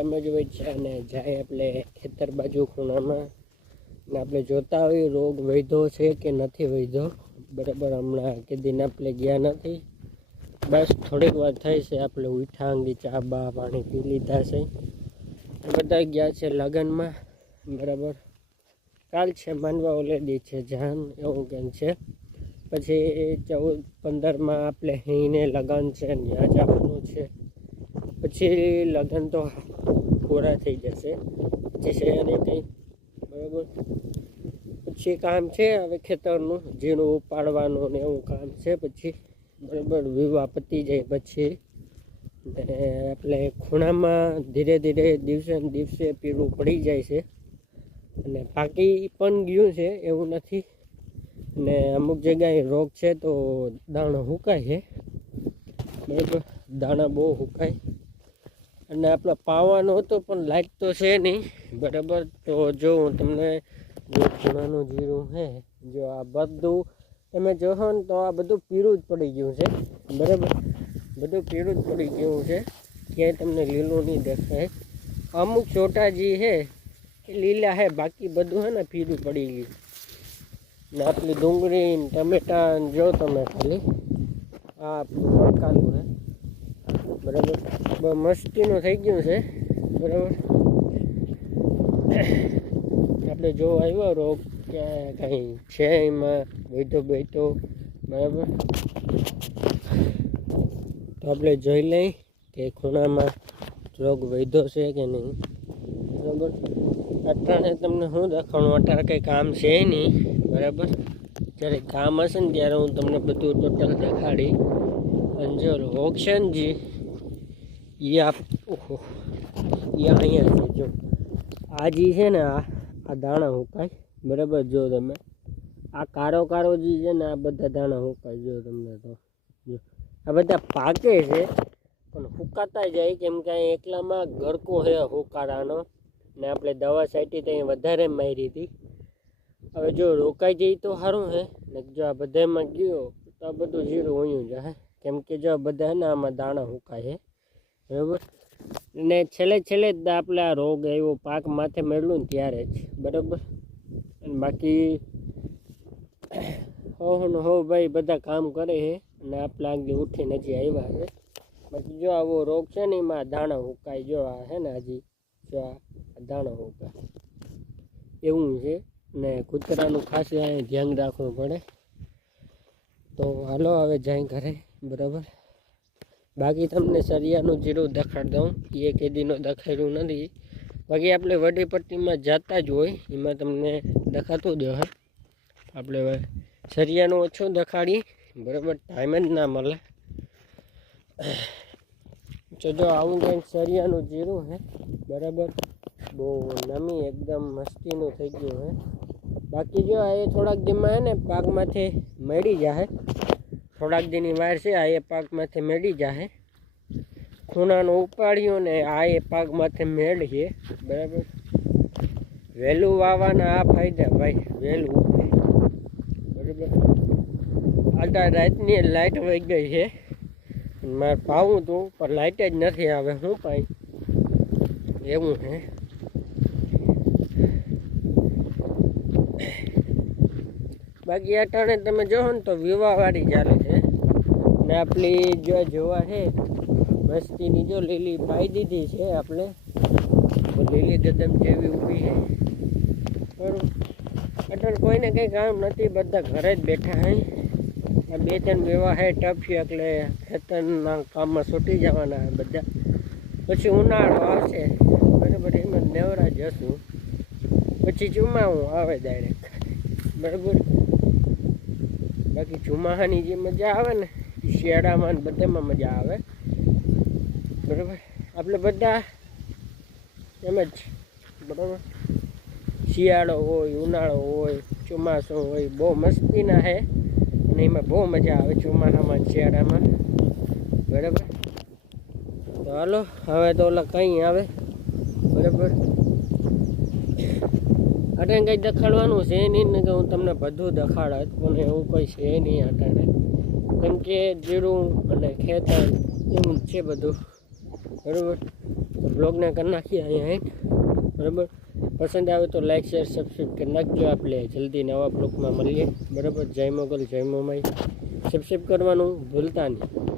ગામે જ હોય છે અને જાય આપણે ખેતર બાજુ ખૂણામાં ને આપણે જોતા હોઈએ રોગ વધ્યો છે કે નથી વધ્યો બરાબર. હમણાં કે દિન આપણે ગયા નથી, બસ થોડીક વાર થઈ છે આપણે ઉઠા અંગી ચા બા પાણી પી લીધા છે. બધા ગયા છે લગ્નમાં બરાબર. કાલ છે માનવા ઓલેદી છે જાન એવું કેમ છે. પછી 14-15 આપણે અહીંને લગ્ન છે ત્યાં જવાનું છે. પછી લગ્ન તો પૂરા થઈ જશે, પછી છે નહીં કંઈ બરાબર. પછી કામ છે હવે ખેતરનું ઝીણું ઉપાડવાનું ને એવું કામ છે પછી બરાબર. વિવાહ પતી જાય પછી ને આપણે ખૂણામાં ધીરે ધીરે દિવસે ને દિવસે પીળું પડી જાય છે અને પાકી પણ ગયું છે એવું નથી. ને અમુક જગ્યાએ રોગ છે તો દાણા સુકાય છે બરાબર. દાણા બહુ સુકાય અને આપણે પાવાનો હતો પણ લાઈટ તો છે નહીં બરાબર. તો જો હું તમને જો ખૂણાનું જીરું છે, જો આ બધું તમે જોશો ને તો આ બધું પીળું જ પડી ગયું છે બરાબર. બધું પીળું જ પડી ગયું છે, ક્યાંય તમને લીલું નહીં દેખાય. અમુક ચોટાજી છે એ લીલા છે, બાકી બધું છે ને પીળું પડી ગયું. ને આપણી ડુંગળી ટમેટા જો તમે ખાલી આ આપણું મરકાલું છે બરાબર. બહુ મસ્તીનું થઈ ગયું છે બરાબર. આપણે જો આવ્યો રોગ ક્યાં કંઈ છે એમાં બેઠો બરાબર. તો આપણે જોઈ લઈ કે ખૂણામાં રોગ વધ્યો છે કે નહીં બરાબર. અટાણે તમને શું દેખાડું, અટાણે કંઈ કામ છે નહીં બરાબર. જ્યારે કામ હશે ને ત્યારે હું તમને બધું ટોટલ દેખાડી. અને જો રોગ છે ને જી એ અહીંયા છે. જો આ જે છે ને આ દાણા સુકાય બરાબર. જો તમે આ કારો જે છે ને આ બધા દાણા સુકાય. જો તમને તો જો આ બધા પાકે છે પણ સુકાતા જાય કેમ કે અહીં એકલામાં ગરકો છે હુકારાનો ને આપણે દવા છાંટી તો વધારે મારી હતી. હવે જો રોકાઈ જાય તો સારું છે ને જો આ બધામાં ગયો તો આ બધું જીરું હોયું જાય કેમ કે જો બધા ને આમાં દાણા સુકાય છે બરાબર. ને છેલ્લે જ આપણે આ રોગ આવ્યો પાક માથે મેળવું ને ત્યારે જ બરાબર. અને બાકી હો ભાઈ બધા કામ કરે છે અને આપણે આગળ ઉઠીને હજી આવ્યા છે. બાકી જો આવો રોગ છે ને એમાં દાણા સુકાય. જો આ છે ને હજી જો આ દાણા સુકાય એવું છે. ને કૂતરાનું ખાસ ધ્યાન રાખવું પડે. તો હાલો હવે જાય ઘરે બરાબર. બાકી તમને સરિયાનું જીરું દેખાડી દઉં, એ કેદીનો દેખાડ્યું નથી. બાકી આપણે વડી પટ્ટીમાં જતા જ હોય એમાં તમને દેખાતું જ હોય. આપણે સરિયાનું ઓછું દેખાડીએ બરાબર, ટાઈમ જ ના મળે. જો આવું કંઈક સરિયાનું જીરું છે બરાબર. બહુ નમી એકદમ મસ્તીનું થઈ ગયું છે. બાકી જો એ થોડાક દીમાં છે ને પાકમાંથી મેળી જાય, થોડાક દીની વાર છે આ એ પાકમાંથી મેળી જાય. ખૂણાનું ઉપાડ્યું ને આ એ પાકમાંથી મેળીએ બરાબર. વહેલું વાવવાના આ ફાયદા ભાઈ, વહેલું ઉગે બરાબર. આટા રાતની લાઇટ વહી ગઈ છે, મારે પાવું હતું પણ લાઇટ જ નથી આવે. શું પાઈ એવું છે. બાકી અટાણે તમે જોવો ને તો વિવાહવાળી ચાલે છે ને આપણી જો જોવા છે મસ્તીની જો લીલી પાઈ દીધી છે આપણે. લીલી ગદમ જેવી ઊભી છે બરાબર. અટાણે કોઈને કંઈ કામ નથી, બધા ઘરે જ બેઠા છે. આ 2-3 વિવાહ છે ટપ્યું એટલે ખેતરના કામમાં છૂટી જવાના બધા. પછી ઉનાળો આવશે બરાબર, એમાં નેવરા જશું. પછી ચોમાસું આવે ડાયરેક્ટ બરાબર. બાકી ચોમાસાની જે મજા આવે ને શિયાળામાં ને બધામાં મજા આવે બરાબર. આપણે બધા એમ જ બરાબર. શિયાળો હોય, ઉનાળો હોય, ચોમાસું હોય, બહુ મસ્તીના છે અને એમાં બહુ મજા આવે ચોમાસામાં શિયાળામાં બરાબર. તો હાલો હવે તો ઓલા કંઈ આવે બરાબર. અટાણે કંઈ દેખાડવાનું છે નહીં ને કે હું તમને બધું દેખાડત, પણ એવું કંઈ છે નહીં અટાણે. કેમ કે જીરું અને ખેતર એવું જ છે બધું બરાબર. તો બ્લોગને કરી નાખીએ અહીંયા એન્ડ. બરાબર, પસંદ આવે તો લાઈક શેર સબસ્ક્રાઈબ કરી નાખજો. આપણે જલ્દી નવા બ્લોગમાં મળીએ. બરાબર, જય મોગલ જય મોમાઈ. સબસ્ક્રાઈબ કરવાનું ભૂલતા નહીં.